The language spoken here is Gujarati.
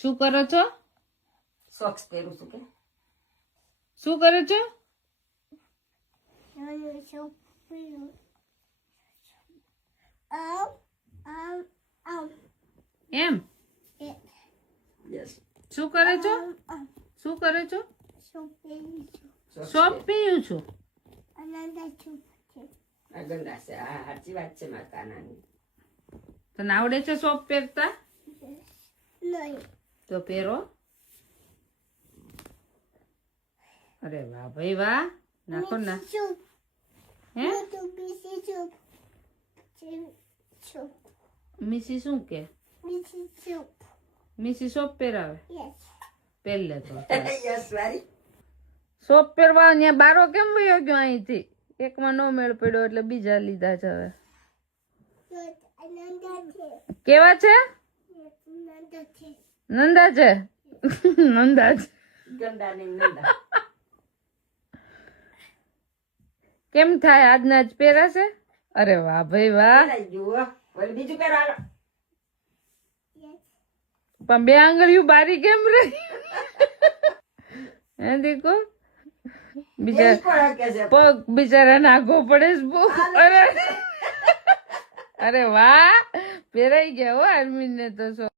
શું કરો છો? સોક્સ પહેરું છું કે શું કરો છો? એમ યસ શું કરે છો? શું કરે છો? સોપ પીયું છું. આ ગંગા છે આ સાચી વાત છે માતા નાની તને આવડે છે સોપ પહેરતા? તો પહેરો. અરે વાહ ભાઈ વાહ. નાખો ના. હે મિસી શું કે? મિસી સોપ પહેરાવે? પહેરલે તો યસ વારી સોપ પહેરવા ત્યાં બારો કેમ વયો ગયો અહીંથી? એકમાં નો મેળ પડ્યો એટલે બીજા લીધા છે હવે. કેવા છે? નંદા છે. નંદા છે. ગંદા ની નંદા કેમ થાય આજના જ પહેરાશે? અરે વાહ ભાઈ વાહ. લઈ જુઓ વળી બીજું પહેરવા પણ બે આંગળીઓ બારી કેમ રહી? હે દીકો પગ બિચારા નાખવો પડે છે બહુ. અરે અરે વાહ પહેરાઈ ગયા હો આર્મીન ને તો.